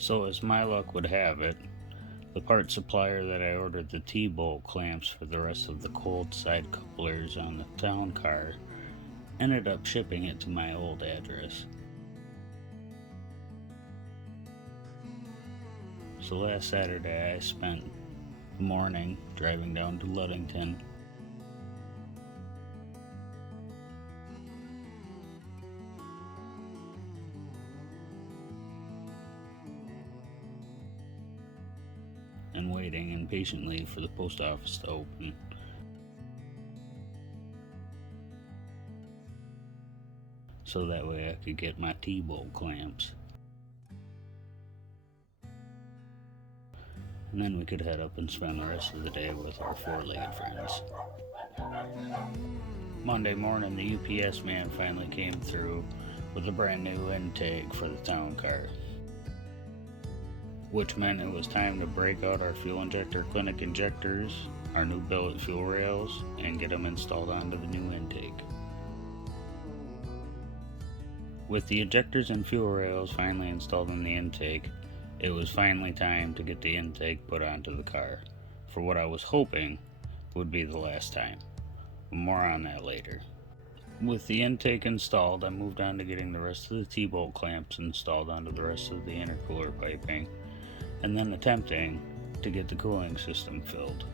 So as my luck would have it, the part supplier that I ordered the T-bolt clamps for the rest of the cold side couplers on the town car ended up shipping it to my old address. So last Saturday I spent the morning driving down to Ludington. And waiting impatiently for the post office to open. So that way I could get my T-bolt clamps. And then we could head up and spend the rest of the day with our four-legged friends. Monday morning, the UPS man finally came through with a brand new intake for the town car, which meant it was time to break out our fuel injector clinic injectors, our new billet fuel rails, and get them installed onto the new intake. With the injectors and fuel rails finally installed in the intake, it was finally time to get the intake put onto the car, for what I was hoping would be the last time. More on that later. With the intake installed, I moved on to getting the rest of the T-bolt clamps installed onto the rest of the intercooler piping, and then attempting to get the cooling system filled.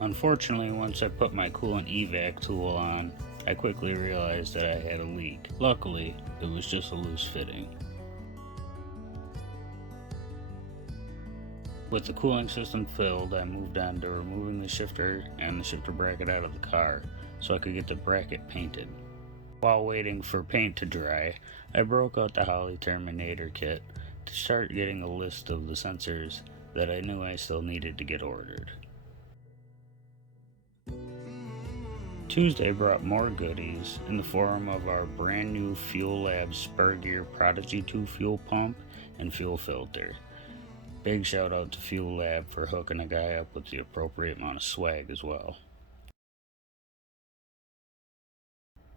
Unfortunately, once I put my coolant evac tool on, I quickly realized that I had a leak. Luckily, it was just a loose fitting. With the cooling system filled, I moved on to removing the shifter and the shifter bracket out of the car so I could get the bracket painted. While waiting for paint to dry, I broke out the Holley Terminator kit to start getting a list of the sensors that I knew I still needed to get ordered. Tuesday brought more goodies in the form of our brand new Fuelab Spur Prodigy II fuel pump and fuel filter. Big shout out to Fuelab for hooking a guy up with the appropriate amount of swag as well.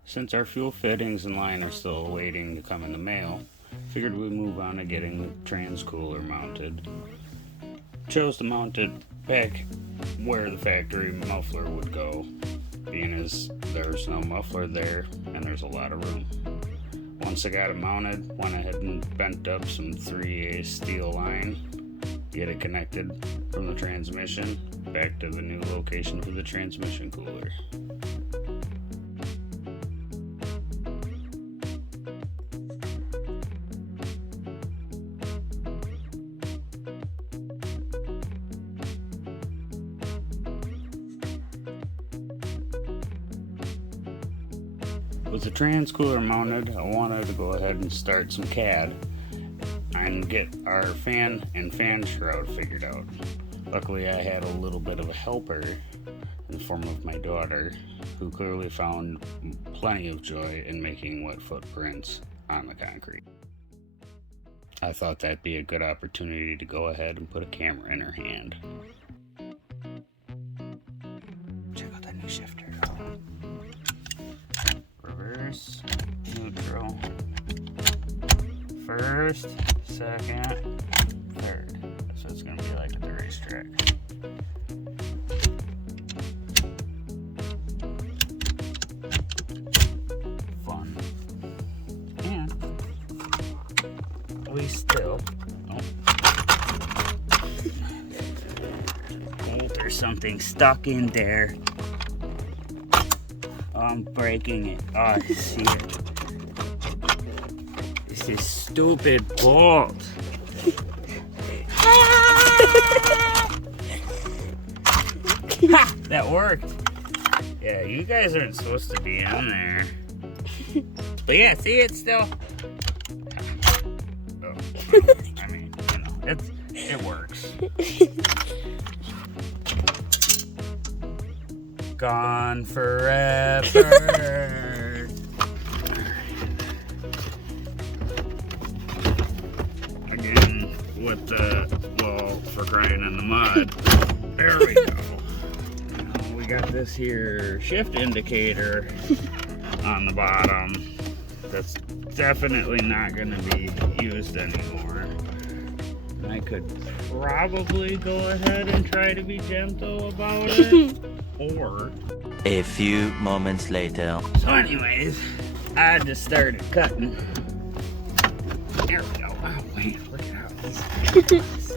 Since our fuel fittings and line are still waiting to come in the mail, figured we'd move on to getting the trans cooler mounted. Chose to mount it back where the factory muffler would go, being as there's no muffler there and there's a lot of room. Once I got it mounted, went ahead and bent up some 3/8 steel line, get it connected from the transmission back to the new location for the transmission cooler. With the trans cooler mounted, I wanted to go ahead and start some CAD and get our fan and fan shroud figured out. Luckily, I had a little bit of a helper in the form of my daughter, who clearly found plenty of joy in making wet footprints on the concrete. I thought that'd be a good opportunity to go ahead and put a camera in her hand. Check out that new shifter. Reverse, neutral, first, second, third. That's what it's going to be like at the racetrack. Fun. And we still... Oh, there's something stuck in there. I'm breaking it. Oh, I see it. This is stupid bolt. Ha! That worked. Yeah, you guys aren't supposed to be in there. But yeah, see it still. Oh, I mean, you know, it works. Gone forever. Again, with the wall for crying in the mud. There we go. Now we got this here shift indicator on the bottom. That's definitely not going to be used anymore. I could probably go ahead and try to be gentle about it, or... A few moments later. So anyways, I just started cutting. There we go. Oh wait, look at how easy it is.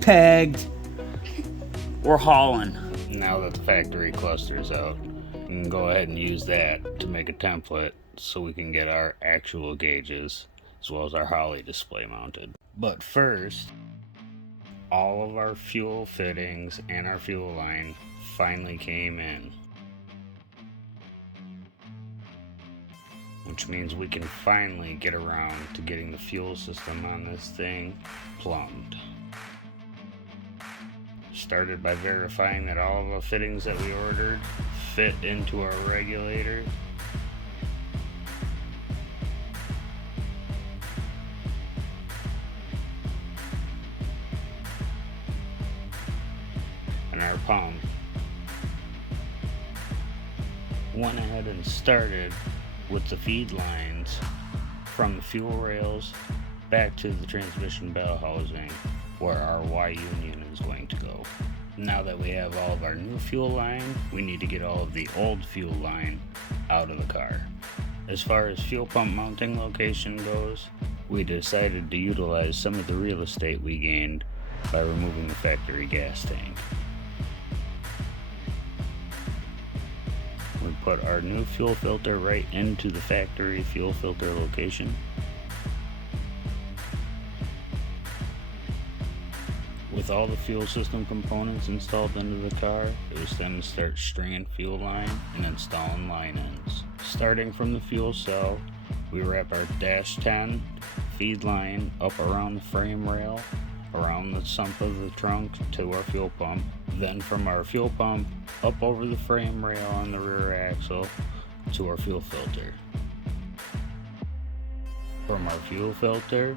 Pegged. We're hauling. Now that the factory cluster is out, we can go ahead and use that to make a template so we can get our actual gauges as well as our Holly display mounted. But first, all of our fuel fittings and our fuel line finally came in, which means we can finally get around to getting the fuel system on this thing plumbed. Started by verifying that all of the fittings that we ordered fit into our regulator. And our pump. Went ahead and started with the feed lines from the fuel rails back to the transmission bell housing where our Y union is going to go. Now that we have all of our new fuel line, we need to get all of the old fuel line out of the car. As far as fuel pump mounting location goes, we decided to utilize some of the real estate we gained by removing the factory gas tank. We put our new fuel filter right into the factory fuel filter location. With all the fuel system components installed into the car, it was then to start stringing fuel line and installing line ends. Starting from the fuel cell, we wrap our dash 10 feed line up around the frame rail, around the sump of the trunk to our fuel pump, then from our fuel pump up over the frame rail on the rear axle to our fuel filter. From our fuel filter,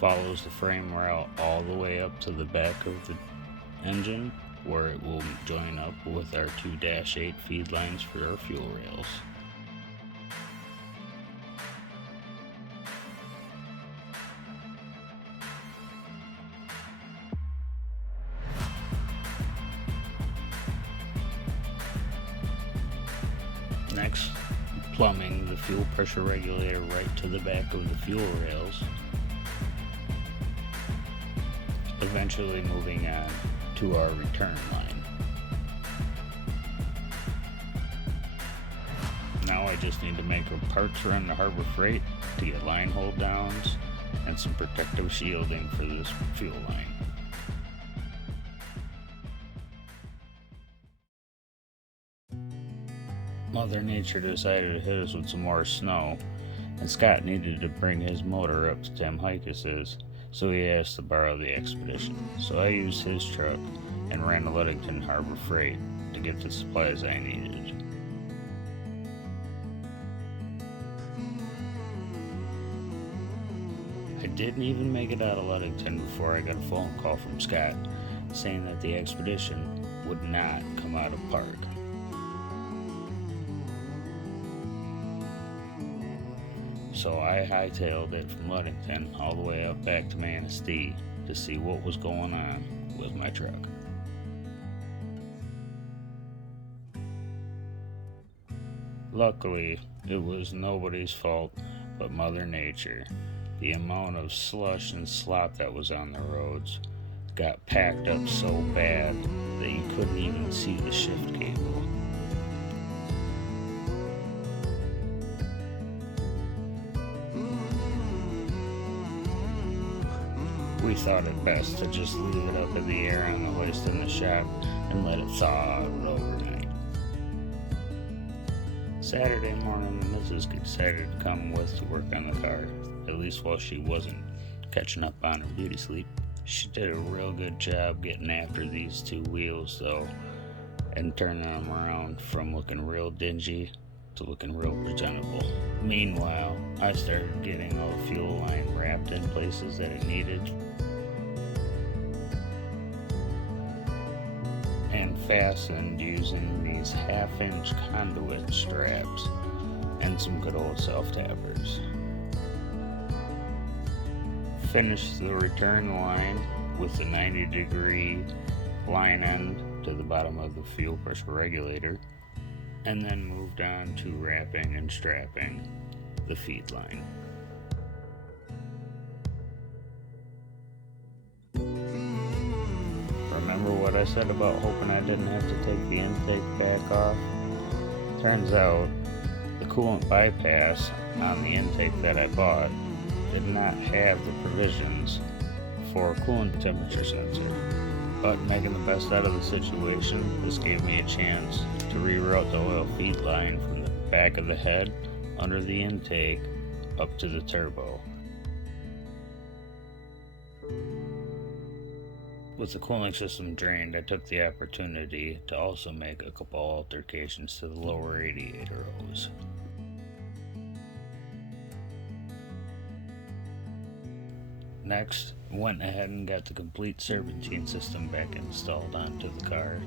follows the frame rail all the way up to the back of the engine, where it will join up with our two dash 8 feed lines for our fuel rails. Next, plumbing the fuel pressure regulator right to the back of the fuel rails, eventually moving on to our return line. Now I just need to make our parts run to Harbor Freight to get line hold downs and some protective shielding for this fuel line. Mother Nature decided to hit us with some more snow, and Scott needed to bring his motor up to Tim Hikes's, so he asked to borrow the Expedition. So I used his truck and ran to Ludington Harbor Freight to get the supplies I needed. I didn't even make it out of Ludington before I got a phone call from Scott saying that the Expedition would not come out of park. So I hightailed it from Ludington all the way up back to Manistee to see what was going on with my truck. Luckily, it was nobody's fault but Mother Nature. The amount of slush and slop that was on the roads got packed up so bad that you couldn't even see the shift cable. We thought it best to just leave it up in the air on the hoist in the shop and let it thaw out overnight. Saturday morning, the missus decided to come with to work on the car, at least while she wasn't catching up on her beauty sleep. She did a real good job getting after these two wheels though, and turning them around from looking real dingy to looking real presentable. Meanwhile, I started getting all the fuel line wrapped in places that it needed. fastened using these 1/2-inch conduit straps and some good old self-tappers. Finish the return line with the 90-degree line end to the bottom of the fuel pressure regulator, and then moved on to wrapping and strapping the feed line. Remember what I said about hoping I didn't have to take the intake back off? Turns out the coolant bypass on the intake that I bought did not have the provisions for a coolant temperature sensor. But making the best out of the situation, this gave me a chance to reroute the oil feed line from the back of the head under the intake up to the turbo. With the cooling system drained, I took the opportunity to also make a couple altercations to the lower radiator hose. Next, went ahead and got the complete serpentine system back installed onto the car.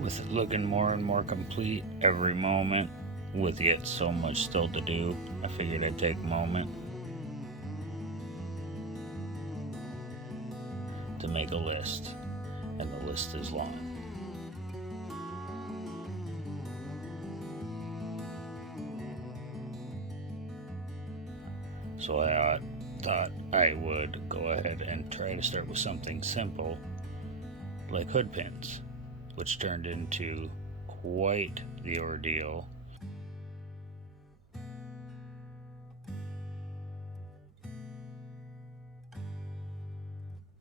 With it looking more and more complete every moment, with yet so much still to do, I figured I'd take a moment to make a list, and the list is long. So I thought I would go ahead and try to start with something simple like hood pins, which turned into quite the ordeal.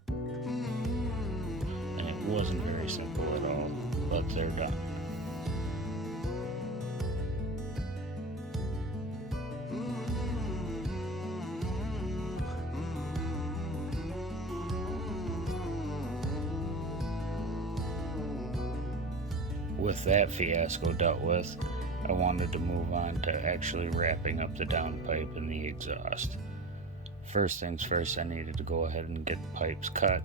And it wasn't very simple at all, but they're done. With that fiasco dealt with, I wanted to move on to actually wrapping up the downpipe and the exhaust. First things first, I needed to go ahead and get the pipes cut.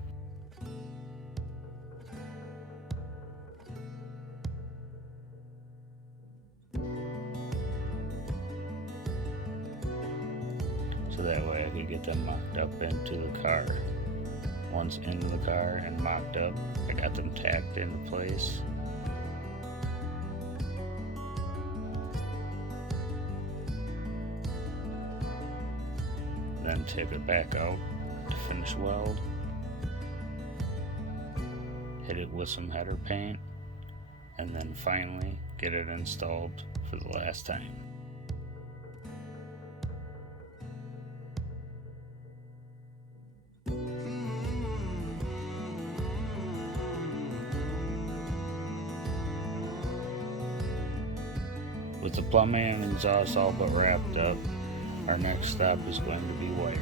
So that way I could get them mocked up into the car. Once into the car and mocked up, I got them tacked into place. Then take it back out to finish weld, hit it with some header paint, and then finally get it installed for the last time. With the plumbing and exhaust all but wrapped up, our next stop is going to be wiring.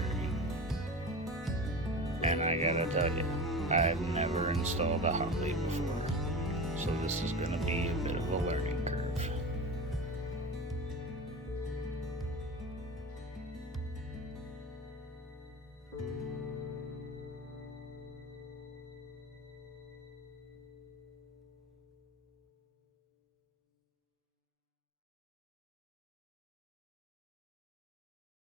And I gotta tell you, I've never installed a hot lead before, so this is going to be a bit of a learning